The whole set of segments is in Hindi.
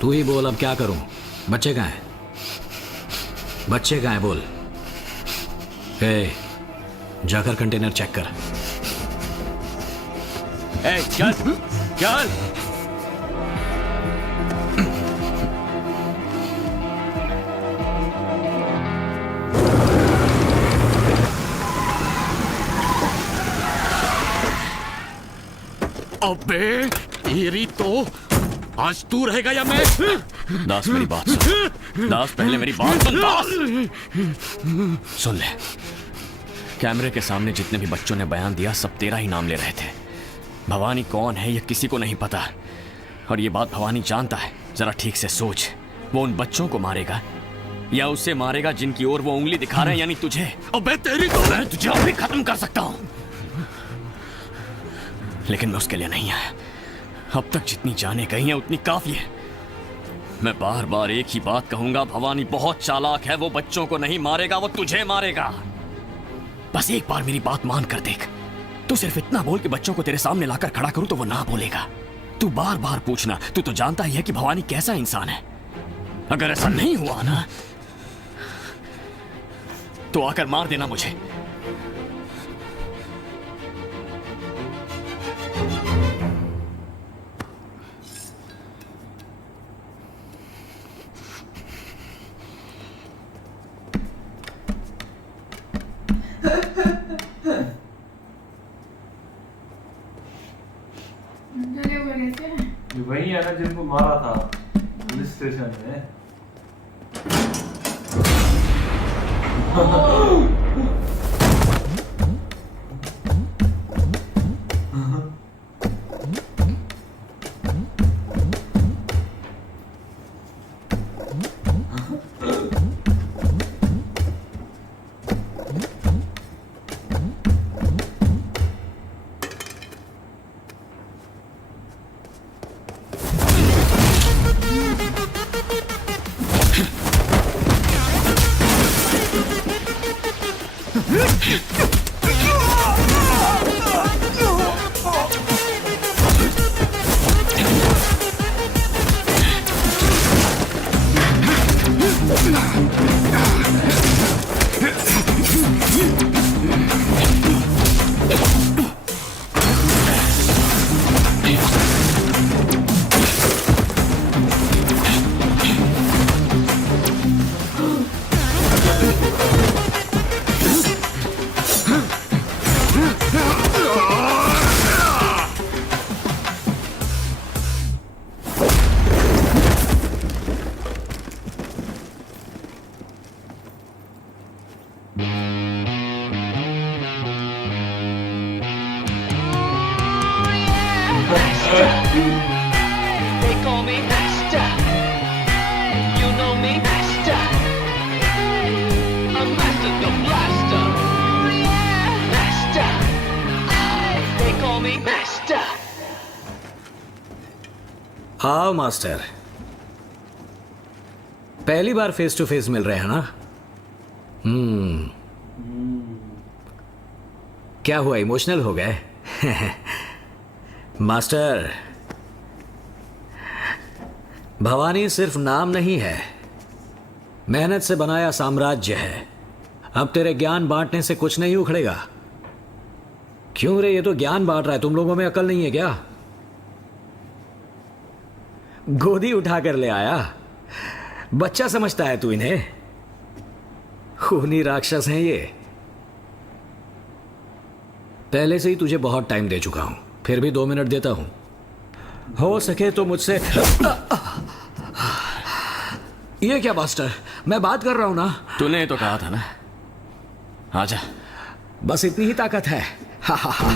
तू ही बोल, अब क्या करूं? बच्चे कहाँ हैं? बच्चे कहाँ हैं बोल। ए, जाकर कंटेनर चेक कर। ए, चल चल। अबे तेरी तो आज तू रहेगा या मैं? दास मेरी बात सुन। दास पहले मेरी बात सुन। दास सुन ले, कैमरे के सामने जितने भी बच्चों ने बयान दिया सब तेरा ही नाम ले रहे थे। भवानी कौन है ये किसी को नहीं पता, और ये बात भवानी जानता है। जरा ठीक से सोच, वो उन बच्चों को मारेगा या उससे मारेगा जिनकी ओर वो उंगली दिखा रहे हैं, यानी तुझे। अबे तेरी तो मैं तुझे अभी खत्म कर सकता हूं, लेकिन मैं उसके लिए नहीं आया। अब तक जितनी जाने कही है उतनी काफी है। मैं बार बार एक ही बात कहूंगा, भवानी बहुत चालाक है। वो बच्चों को नहीं मारेगा, वो तुझे मारेगा। बस एक बार मेरी बात मान कर देख। तू सिर्फ इतना बोल कि बच्चों को तेरे सामने लाकर खड़ा करूं तो वो ना बोलेगा। तू बार बार पूछना, तू तो जानता ही है कि भवानी कैसा इंसान है। अगर ऐसा नहीं हुआ ना तो आकर मार देना मुझे। ये वही है ना जिनको मारा था पुलिस स्टेशन में। They call me Master. You know me, Master. I'm Master the Blaster. Master. They call me Master. आओ मास्टर, पहली बार फेस टू फेस मिल रहे हैं ना? क्या हुआ, इमोशनल हो गए? मास्टर, भवानी सिर्फ नाम नहीं है, मेहनत से बनाया साम्राज्य है। अब तेरे ज्ञान बांटने से कुछ नहीं उखड़ेगा। क्यों रे, ये तो ज्ञान बांट रहा है, तुम लोगों में अकल नहीं है क्या? गोदी उठा कर ले आया, बच्चा समझता है तू इन्हें? खूनी राक्षस हैं ये। पहले से ही तुझे बहुत टाइम दे चुका हूं, फिर भी 2 मिनट देता हूं। हो सके तो मुझसे। ये क्या मास्टर, मैं बात कर रहा हूं ना। तूने तो कहा था ना, आजा। बस इतनी ही ताकत है। हा हा हा।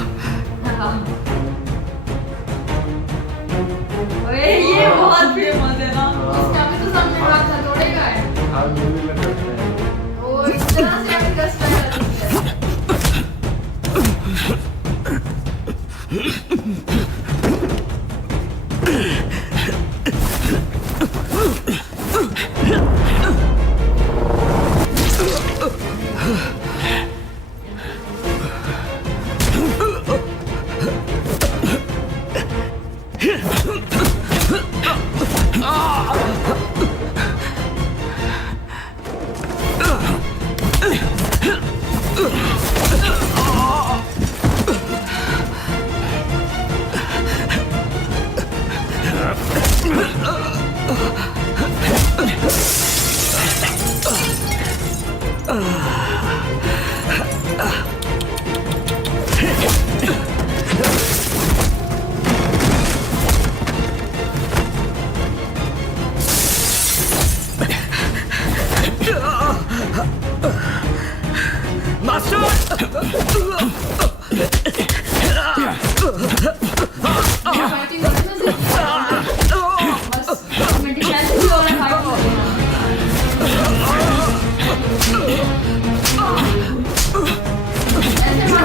ये बहुत फेमस है ना। इसका भी तो सामने बात था, तोड़ेगा है। हाँ, मूवी में करते हैं। वो इस तरह से अभी कष्ट करती है। फाइटिंग करने से बस मैं डिफेंस भी हो रहा है ऐसे मार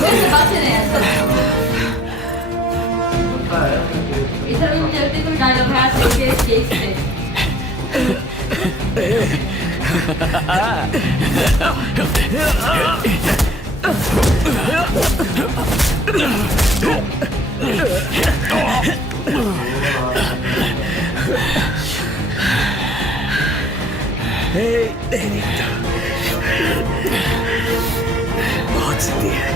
कैसे बातें नहीं इधर भी जल्दी कोई डायलॉग है ऐसे केक से बहुत जिद्दी है।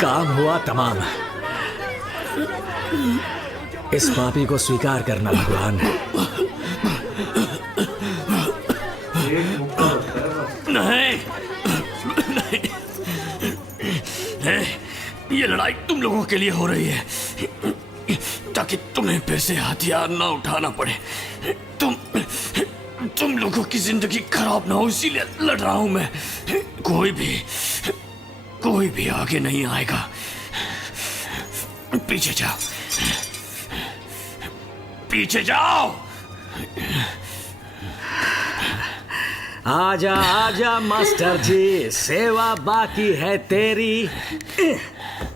काम हुआ तमाम। इस पापी को स्वीकार करना भगवान। नहीं, नहीं, ये लड़ाई तुम लोगों के लिए हो रही है ताकि तुम्हें फिर से हथियार ना उठाना पड़े। तुम लोगों की जिंदगी खराब ना हो इसीलिए लड़ रहा हूं मैं। कोई भी आगे नहीं आएगा। पीछे जाओ, पीछे जाओ। आजा आजा मास्टर जी, सेवा बाकी है तेरी।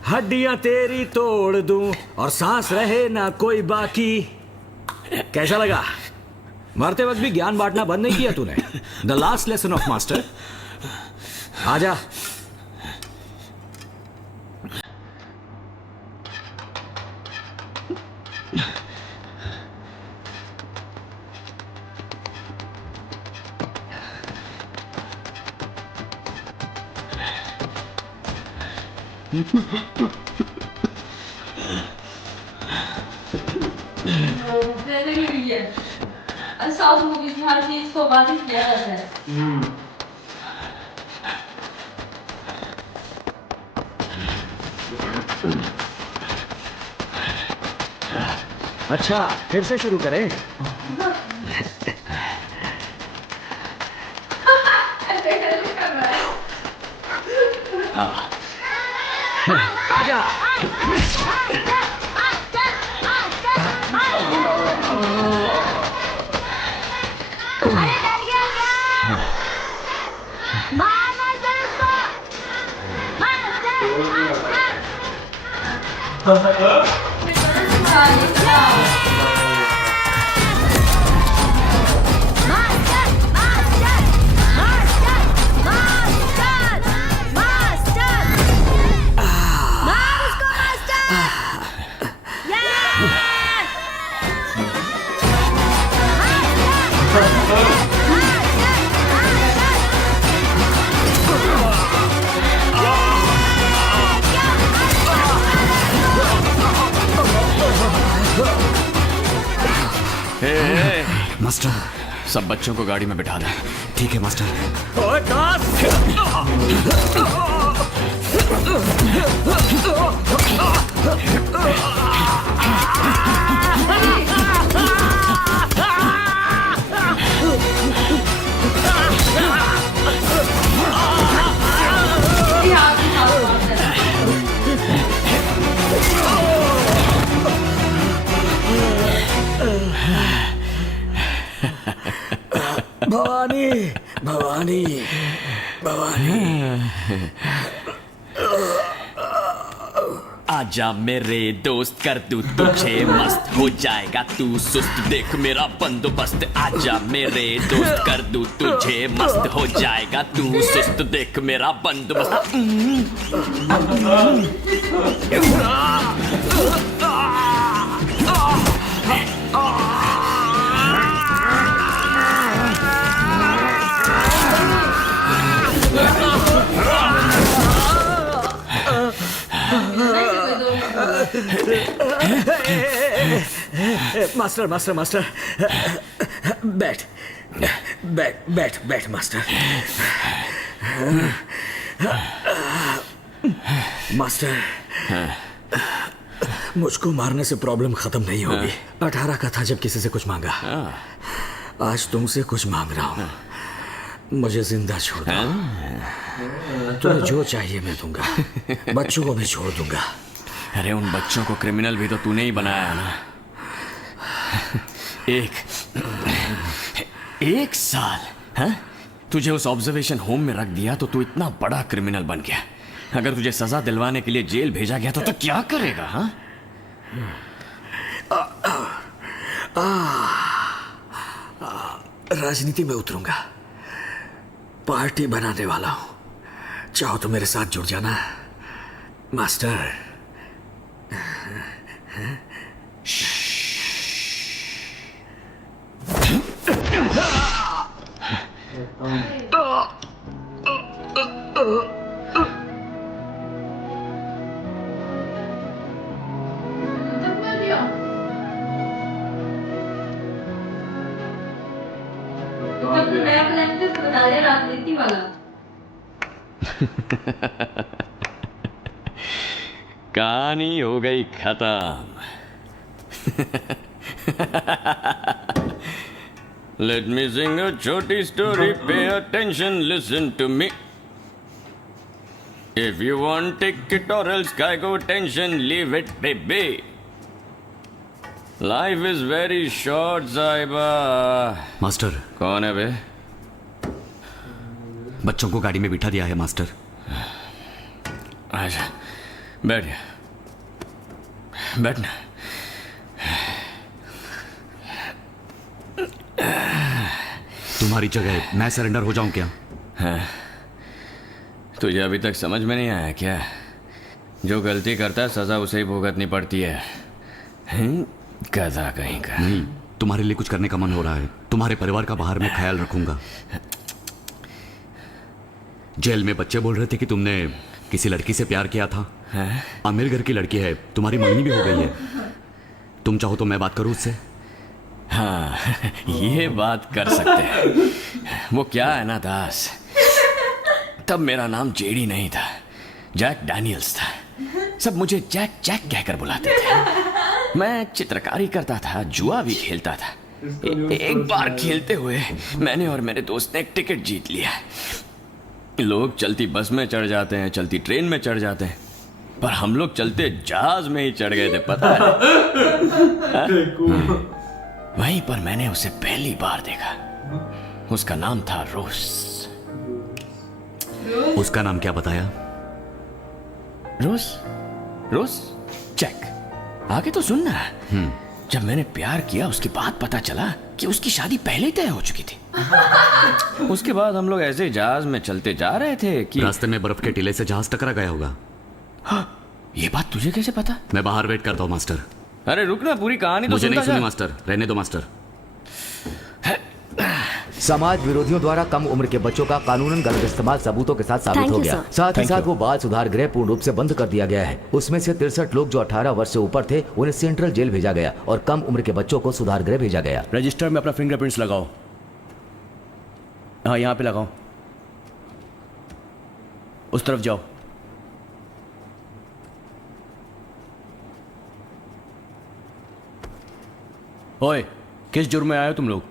हड्डियां तेरी तोड़ दूं और सांस रहे ना कोई बाकी। कैसा लगा? मरते वक्त भी ज्ञान बांटना बंद नहीं किया तूने। The last lesson of master. आजा। साउथ मूवीज में हर चीज को वाजिब किया जाता है। अच्छा, फिर से शुरू करें। ऐसे कैसे कर रहा है? आजा। मास्टर, सब बच्चों को गाड़ी में बिठा दें। ठीक है मास्टर। भवानी, भवानी, भवानी। आजा मेरे दोस्त कर दूं तुझे मस्त, हो जाएगा तू सुस्त, देख मेरा बंदोबस्त। आजा मेरे दोस्त कर दूं तुझे मस्त, हो जाएगा तू सुस्त, देख मेरा बंदोबस्त। मास्टर मास्टर मास्टर, बैठ बैठ बैठ बैठ मास्टर। मास्टर, मुझको मारने से प्रॉब्लम खत्म नहीं होगी। 18 का था जब किसी से कुछ मांगा, आज तुमसे कुछ मांग रहा हूँ। मुझे जिंदा छोड़ दो। तुम्हें जो चाहिए मैं दूंगा, बच्चों को भी छोड़ दूंगा। अरे उन बच्चों को क्रिमिनल भी तो तूने ही बनाया है ना। एक साल, हाँ? तुझे उस ऑब्जर्वेशन होम में रख दिया तो तू इतना बड़ा क्रिमिनल बन गया। अगर तुझे सजा दिलवाने के लिए जेल भेजा गया तो तू क्या करेगा? हाँ? राजनीति में उतरूंगा, पार्टी बनाने वाला हूं। चाहो तो मेरे साथ जुड़ जाना मास्टर। नया प्लान बता रहे राजनीति वाला। कहानी हो गई खत्म। Let me sing a छोटी story, pay attention, listen to me. If you want, take it or else sky go tension, leave it baby. Life is very short, साहिबा। मास्टर, कौन है बे? बच्चों को गाड़ी में बिठा दिया है मास्टर। आजा, बैठ गया, बैठना। तुम्हारी जगह मैं सरेंडर हो जाऊं क्या? तुझे अभी तक समझ में नहीं आया क्या? जो गलती करता है सजा उसे ही भुगतनी पड़ती है। गधा कहीं का। नहीं, तुम्हारे लिए कुछ करने का मन हो रहा है। तुम्हारे परिवार का बाहर में ख्याल रखूंगा। जेल में बच्चे बोल रहे थे कि तुमने किसी लड़की से प्यार किया था। अमीर घर की लड़की है, तुम्हारी मंगनी भी हो गई है। तुम चाहो तो मैं बात करूं उससे? हाँ, ये बात कर सकते हैं। वो क्या है ना दास, तब मेरा नाम जेडी नहीं था, जैक डैनियल्स था। सब मुझे जैक जैक कहकर बुलाते थे। मैं चित्रकारी करता था, जुआ भी खेलता था। एक बार खेलते हुए मैंने और मेरे दोस्त ने एक टिकट जीत लिया। लोग चलती बस में चढ़ जाते हैं, चलती ट्रेन में चढ़ जाते हैं, पर हम लोग चलते जहाज में ही चढ़ गए थे, पता है? वहीं पर मैंने उसे पहली बार देखा। उसका नाम था रोस। उसका नाम क्या बताया? रोस, रोस जैक। आगे तो सुनना। जब मैंने प्यार किया उसके बाद पता चला कि उसकी शादी पहले ही तय हो चुकी थी। उसके बाद हम लोग ऐसे जहाज में चलते जा रहे थे कि रास्ते में बर्फ के टीले से जहाज टकरा गया होगा। ये बात तुझे कैसे पता? मैं बाहर वेट करता हूँ मास्टर। अरे रुकना, पूरी कहानी तो मुझे नहीं सुनता सुनी जा। मास्टर, रहने दो मास्टर। समाज विरोधियों द्वारा कम उम्र के बच्चों का कानूनन गलत इस्तेमाल सबूतों के साथ साबित हो गया। साथ ही साथ वो बाल सुधार गृह पूर्ण रूप से बंद कर दिया गया है। उसमें से 63 लोग जो 18 वर्ष से ऊपर थे उन्हें सेंट्रल जेल भेजा गया और कम उम्र के बच्चों को सुधार गृह भेजा गया। रजिस्टर में अपना फिंगरप्रिंट्स लगाओ। हाँ, यहाँ पे लगाओ। उस तरफ जाओ। ओए, किस जुर्म में आए हो तुम लोग?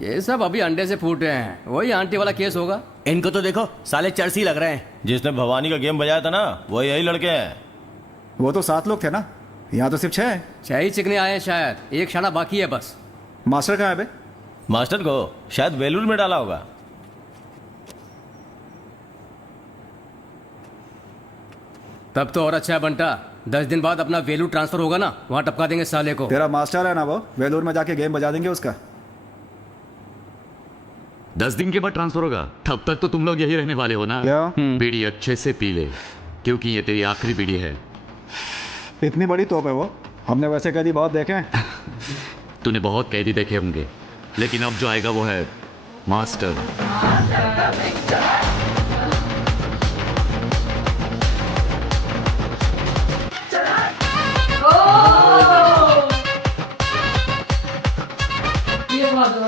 ये सब अभी अंडे से फूट रहे हैं। वही आंटी वाला केस होगा। इनको तो देखो, साले चर्सी लग रहे हैं। जिसने भवानी का गेम बजाया था ना, वो यही लड़के हैं। वो तो 7 लोग थे ना, यहाँ तो सिर्फ 6 है। 6 ही चिकने आए हैं शायद, एक शाना बाकी है बस। मास्टर कहाँ है बे? मास्टर को शायद वेलूर में डाला होगा। तब तो और अच्छा है बंटा, 10 दिन बाद अपना वेलूर ट्रांसफर होगा ना, वहाँ टपका देंगे साले को। तेरा मास्टर है ना वो, वेलूर में जाके गेम बजा देंगे उसका। 10 दिन के बाद ट्रांसफर होगा, तब तक तो तुम लोग यही रहने वाले हो ना? क्या? बीड़ी अच्छे से पी ले, क्योंकि ये तेरी आखिरी बीड़ी है। इतनी बड़ी तोप है वो, हमने वैसे कैदी बहुत देखे हैं। तूने बहुत कैदी देखे होंगे, लेकिन अब जो आएगा वो है मास्टर। ये बहुत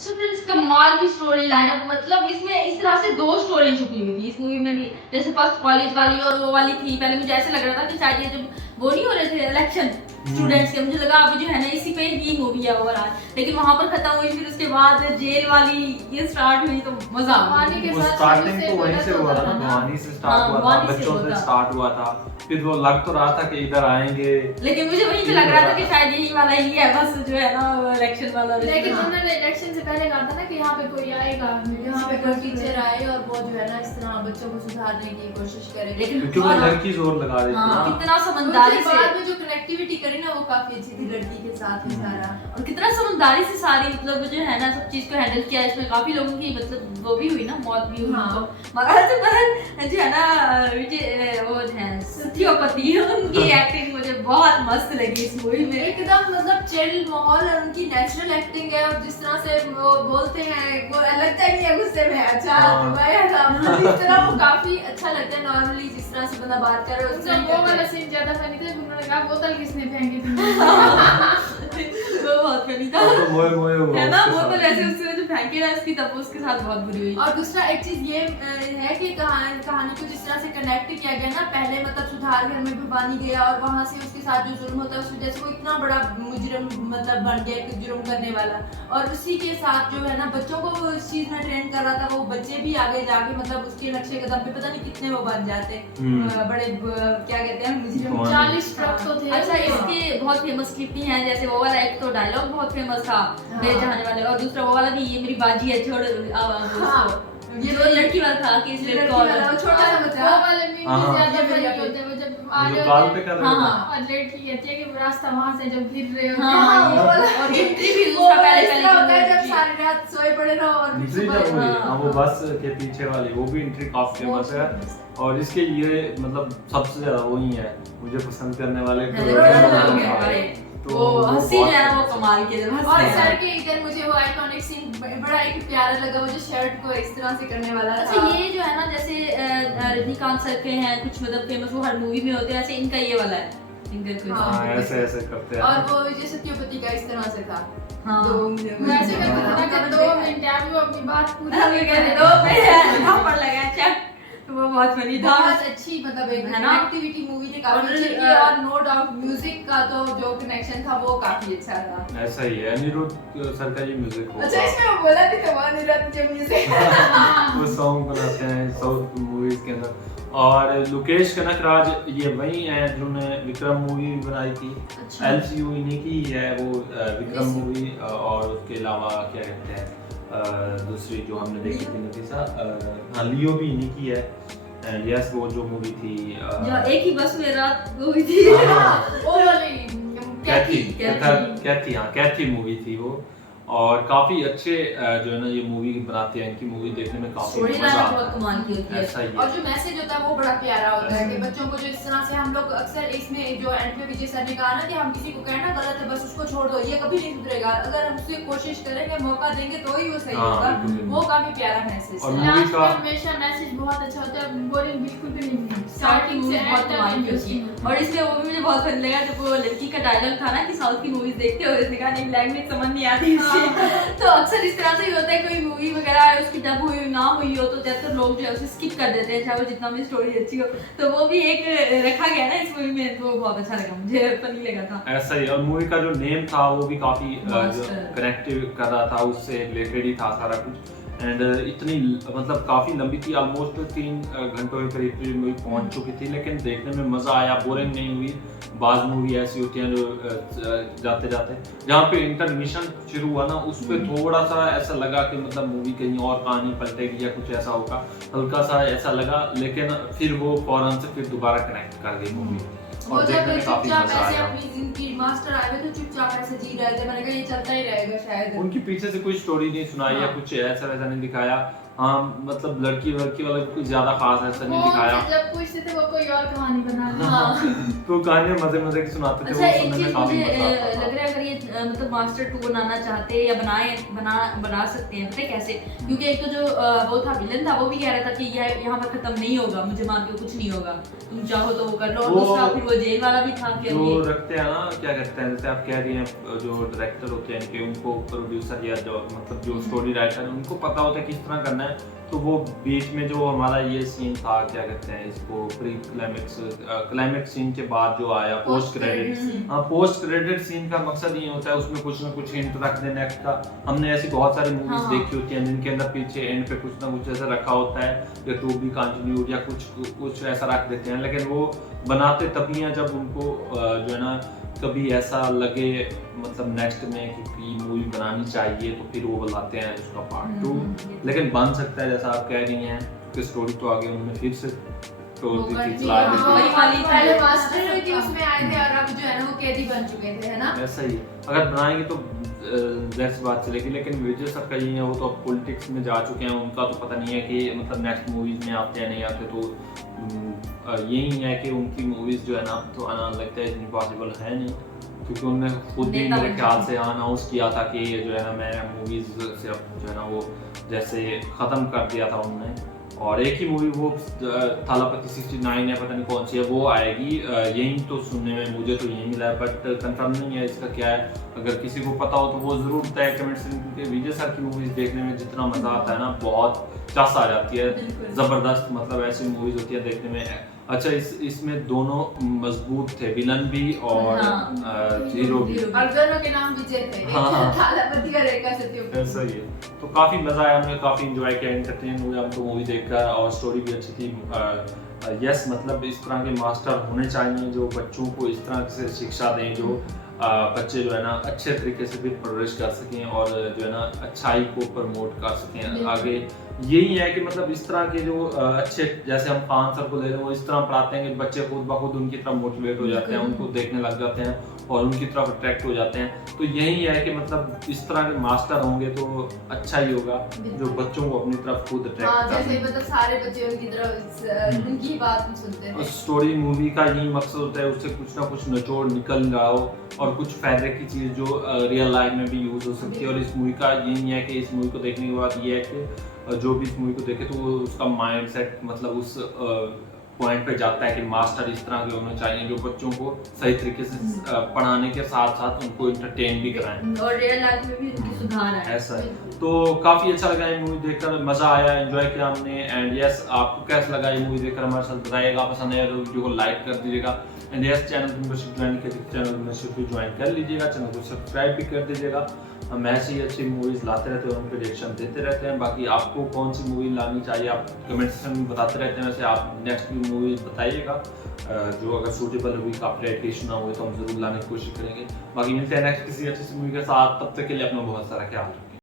जबरदस्त कमाल की स्टोरी लाइन है। मतलब इसमें इस तरह से 2 स्टोरी छुपी हुई थी इस मूवी में भी। जैसे फर्स्ट कॉलेज वाली और वो वाली थी। पहले मुझे ऐसे लग रहा था कि शायद ये जब वो नहीं हो रहे थे इलेक्शन स्टूडेंट्स के, मुझे लगा अब जो है ना इसी पे ही मूवी है ओवरऑल, लेकिन वहां पर खत्म हुई। फिर उसके बाद जेल वाली ये स्टार्ट हुई तो मजा आ गया। वो स्टार्टिंग तो वहीं से हुआ था ना, भवानी से स्टार्ट हुआ था, बच्चों से स्टार्ट हुआ था। फिर वो लग तो रहा था कि इधर आएंगे, लेकिन मुझे वहीं पे लग रहा था कि शायद यही वाला ही है बस जो है ना इलेक्शन वाला। लेकिन उन्होंने इलेक्शन से पहले कहा था ना कि यहाँ पे कोई आएगा, यहाँ पे कोई टीचर आए और वो जो है ना इस तरह बच्चों को सुधारने की कोशिश करे। लेकिन क्योंकि वो लड़की जोर लगा रही थी ना, कितना समझदारी से बाद में जो कनेक्टिविटी करी ना वो काफी अच्छी थी लड़की के साथ में सारा, और कितना समझदारी से सारी मतलब जो है ना सब चीज को हैंडल किया। इसमें काफी लोगों की मतलब वो भी हुई ना, मौत भी हुई। तो मगर जो है ना वो है सुथियोपति उनकी एक्टिंग मुझे बहुत मस्त लगी इस मूवी में। एकदम मतलब चिल माहौल और उनकी नेचुरल एक्टिंग है। और जिस तरह से वो बोलते हैं वो लगता है कि गुस्से में अच्छा इस तरह वो काफी अच्छा लगता है। नॉर्मली जिस तरह से बंदा बात कर रहा है वो वाला सीन ज्यादा फनी था। उन्होंने कहा बोतल किसने फेंकी थी वो बहुत फनी था है ना, बोतल ऐसे उससे जो फेंके ना उसकी तब उसके साथ बहुत बुरी हुई। और दूसरा एक चीज ये है कि कहानी को जिस तरह से कनेक्ट किया गया ना, पहले मतलब सुधार घर में भवानी गया और वहां से उसके साथ जो जुर्म होता है उस वजह से वो इतना बड़ा मुजरिम मतलब बन गया एक जुर्म करने वाला। और उसी के साथ जो है ना बच्चों को वो इस चीज में ट्रेन कर रहा था। वो बच्चे भी आगे जाके मतलब उसके नक्शे कदम पे पता नहीं कितने वो बन जाते बड़े क्या कहते हैं मुजरिम। 40 ट्रक तो थे। अच्छा इसके बहुत फेमस क्लिप भी हैं, जैसे वो वाला एक तो डायलॉग बहुत फेमस था ले जाने वाले, और दूसरा वो वाला भी ये मेरी बाजी है छोड़ ये जो लड़की वाला था कि इस लड़की वाला छोटा सा बच्चा वो वाले में ज्यादा फनी होते हैं। वो जब आ रहे होते हैं और लड़की कहती है कि रास्ता वहां से जब गिर रहे होते हैं और एंट्री भी दूसरा पहले होता है जब सारी रात सोए पड़े रहो और सुबह वो बस के पीछे वाली वो भी एंट्री काफी फेमस है। और इसके ये मतलब सबसे ज्यादा वही है मुझे पसंद करने वाले वो हंसी जो है ना वो कमाल की है। और सर के इधर मुझे वो आइकॉनिक सीन बड़ा एक प्यारा लगा, वो जो शर्ट को इस तरह से करने वाला था। अच्छा ये जो है ना जैसे रजनीकांत सर के हैं कुछ मतलब फेमस वो हर मूवी में होते हैं, ऐसे इनका ये वाला है सिंगर को ऐसे करते हैं। और वो विजय सत्योपति का इस तरह से था। हाँ वैसे करते थे 2 मिनट आप अपनी बात पूरी कर 2 मिनट थप्पड़ लगा चल वो बहुत फनी था। बहुत अच्छी मतलब एक एक्टिविटी मूवी थी काफी अच्छी थी। और नो डाउट म्यूजिक का तो जो कनेक्शन था वो काफी अच्छा था। ऐसा ही है अनिरुद्ध सर का ये म्यूजिक होगा। अच्छा इसमें वो बोला भी तो अनिरुद्ध जो म्यूजिक वो सॉन्ग बनाते हैं साउथ मूवीज के अंदर। और लोकेश कनकराज ये वही हैं जिन्होंने विक्रम मूवी बनाई थी। एलसीयू इन्हीं की है वो विक्रम मूवी। और उसके अलावा क्या कहते हैं दूसरी जो हमने देखी थी नफीसा हाँ लियो भी इन्हीं की है। यस वो जो मूवी थी जो एक ही बस में रात हुई थी वो वाली कैथी मूवी थी वो। और काफी अच्छे जो है ना ये मूवी बनाते हैं, इनकी मूवी देखने में काफी मजा आता है। ऐसा ही है। और जो मैसेज होता है वो बड़ा प्यारा होता है कि बच्चों को जो इस तरह से हम लोग अक्सर इसमें जो एंड पे विजय सर ने कहा ना कि हम किसी को कहना गलत है बस उसको छोड़ दो, ये कभी नहीं सुधरेगा, अगर हम उससे कोशिश करेंगे मौका देंगे तो ही वो सही होगा। वो काफी प्यारा मैसेज है। लास्ट में हमेशा मैसेज बहुत अच्छा होता है, बोरिंग बिल्कुल भी नहीं। स्टार्टिंग से बहुत कमाल की होती है। और इसमें वो भी मुझे बहुत अच्छा लगा जब वो लड़की का डायलॉग था ना कि साउथ की मूवीज देखते हो इसने कहा नहीं लैंग्वेज समझ नहीं आती। तो अक्सर इस तरह से ही होता है कोई मूवी वगैरह उसकी डब हुई ना हुई हो तो ज्यादातर लोग जो है उसे स्किप कर देते हैं चाहे वो जितना भी स्टोरी अच्छी हो। तो वो भी एक रखा गया ना इस मूवी में तो बहुत अच्छा लगा मुझे, फनी लगा था। ऐसा ही। और मूवी का जो नेम था वो भी काफी कनेक्टिव कर रहा था, उससे रिलेटेड ही था सारा कुछ। एंड इतनी मतलब काफ़ी लंबी थी, ऑलमोस्ट 3 घंटों के करीब ये मूवी पहुंच चुकी थी, लेकिन देखने में मज़ा आया, बोरिंग नहीं हुई। बाज़ मूवी ऐसी होती हैं जो जाते जाते जहाँ पे इंटरमिशन शुरू हुआ ना, उस पर थोड़ा सा ऐसा लगा कि मतलब मूवी कहीं और कहानी पलटेगी या कुछ ऐसा होगा, हल्का सा ऐसा लगा, लेकिन फिर वो फौरन से फिर दोबारा कनेक्ट कर गई मूवी वो और जब देखने में काफ़ी चुपचाप मज़ा ऐसे आया। अपनी जिंदगी मास्टर आए हुए तो चुपचाप ऐसे जी रहे थे, मैंने कहा ये चलता ही रहेगा शायद। उनकी पीछे से कोई स्टोरी नहीं सुनाई या कुछ ऐसा वैसा नहीं दिखाया। हाँ मतलब लड़की वाला कुछ ज्यादा खास ऐसा नहीं दिखाया। जब पूछते थे वो कोई और कहानी बना दी। हाँ। तो कहानियां मजे के सुनाते थे, अच्छा, वो एक सुनने में चीज काफी मुझे मजा आता था। लग रहा है अगर ये मतलब मास्टर 2 बनाना चाहते हैं या बना सकते हैं, पता है कैसे? क्योंकि एक तो जो वो था विलन था, वो भी कह रहा था कि यह यहाँ पर खत्म नहीं होगा, मुझे मान के कुछ नहीं होगा, तुम चाहो तो वो कर लो। और दूसरा फिर वो जेल वाला भी था कि जो ये रखते हैं ना, क्या कहते हैं, जैसे आप कह रही हैं जो डायरेक्टर होते हैं इनके, उनको प्रोड्यूसर या जो मतलब जो स्टोरी राइटर है उनको पता होता है किस तरह करना है। तो वो बीच में जो हमारा ये सीन था, क्या कहते हैं इसको, प्री क्लाइमेक्स सीन के बाद जो आया पोस्ट क्रेडिट, हाँ पोस्ट क्रेडिट सीन का मकसद ये होता है उसमें कुछ ना कुछ हिंट रख देना नेक्स्ट का। हमने ऐसी बहुत सारी मूवीज देखी होती हैं जिनके अंदर पीछे एंड पे कुछ ना कुछ ऐसा रखा होता है, या टू बी कंटिन्यूड या कुछ ऐसा रख देते हैं, लेकिन वो बनाते तभी हैं जब उनको जो है ना कभी ऐसा लगे मतलब नेक्स्ट में कि मूवी बनानी चाहिए, तो फिर वो बनाते हैं उसका पार्ट 2। लेकिन बन सकता है जैसा आप कह रही हैं कि स्टोरी तो आगे उन्होंने फिर से पहले मास्टर की उसमें आए थे और अब जो है ना वो कैदी बन चुके थे, है ना? ऐसा ही अगर बनाएंगे तो ज़ाहिर सी बात चलेगी। लेकिन विजय सर का ये है, वो तो अब पॉलिटिक्स में जा चुके हैं, उनका तो पता नहीं है कि मतलब नेक्स्ट मूवीज में आते हैं नहीं आते। तो यही है कि उनकी मूवीज जो है ना तो आना लगता है इतनी पॉसिबल है नहीं, क्योंकि उन्होंने खुद ही मेरे ख्याल से अनाउंस किया था कि जो है ना मैं मूवीज से अब जो है ना वो जैसे ख़त्म कर दिया था उन्होंने, और एक ही मूवी वो थालापति 69 है, पता नहीं कौन सी है, वो आएगी। यही तो सुनने में मुझे तो यही मिला है, बट कंफर्म नहीं है इसका क्या है। अगर किसी को पता हो तो वो ज़रूर बताए कमेंट्स में, क्योंकि विजय सर की मूवीज़ देखने में जितना मज़ा आता है ना, बहुत चस आ जाती है, ज़बरदस्त। मतलब ऐसी मूवीज़ होती है देखने में। अच्छा इसमें दोनों मजबूत थे, विलन भी और हीरो भी, और दोनों के नाम विजय थे। थालापति और रेखा सत्यवान। ऐसा ही है। तो काफ़ी मज़ा आया, हमने काफ़ी इंजॉय किया, एंटरटेन हुए हम तो मूवी देखकर, और स्टोरी भी अच्छी थी। यस मतलब इस तरह के मास्टर होने चाहिए जो बच्चों को इस तरह से शिक्षा दें, जो बच्चे जो है ना अच्छे तरीके से भी परवरिश कर सकें और जो है ना अच्छाई को प्रमोट कर सकें आगे। यही है कि मतलब इस तरह के जो अच्छे, जैसे हम खान सर को ले रहे हैं, वो इस तरह पढ़ाते हैं कि बच्चे खुद ब खुद उनकी तरफ मोटिवेट हो जाते हैं, उनको देखने लग जाते हैं और उनकी तरफ अट्रैक्ट हो जाते हैं। तो यही है कि मतलब इस तरह के मास्टर होंगे तो अच्छा ही होगा, जो बच्चों को अपनी तरफ खुद अट्रैक्ट जैसे मतलब सारे बच्चे उनकी तरफ उनकी बात सुनते हैं। स्टोरी मूवी का यही मकसद होता है, उससे कुछ ना कुछ निचोड़ निकल रहा हो और कुछ फायदे की चीज़ जो रियल लाइफ में भी यूज़ हो सकती है। और इस मूवी का यही है कि इस मूवी को देखने के बाद ये है कि जो भी इस मूवी को देखे तो उसका माइंड सेट मतलब उस पॉइंट पे जाता है कि मास्टर इस तरह के होने चाहिए जो बच्चों को सही तरीके से पढ़ाने के साथ साथ उनको इंटरटेन भी कराएं और रियल लाइफ में भी उनकी सुधार है। ऐसा है। तो काफ़ी अच्छा लगा ये मूवी देखकर, मज़ा आया, एंजॉय किया हमने। एंड यस आपको कैसा लगा ये मूवी देखकर हमारे साथ बताइएगा, पसंद आया तो वीडियो को लाइक कर दीजिएगा। And yes channel membership join कर चैनल मेंबरशिप भी ज्वाइन कर लीजिएगा, चैनल को सब्सक्राइब भी कर दीजिएगा। हम ऐसी ही अच्छी मूवीज़ लाते रहते हैं, उन पर रिएक्शन देते रहते हैं। बाकी आपको कौन सी मूवी लानी चाहिए आप कमेंट सेक्शन में बताते रहते हैं। वैसे आप नेक्स्ट भी मूवीज़ बताइएगा जो अगर सूटेबल हुई, का अपडेट इशू ना हुए तो हम ज़रूर लाने की कोशिश करेंगे। बाकी मिलते हैं नेक्स्ट किसी अच्छी सी मूवी के साथ, तब तक के लिए अपना बहुत सारा ख्याल रखें।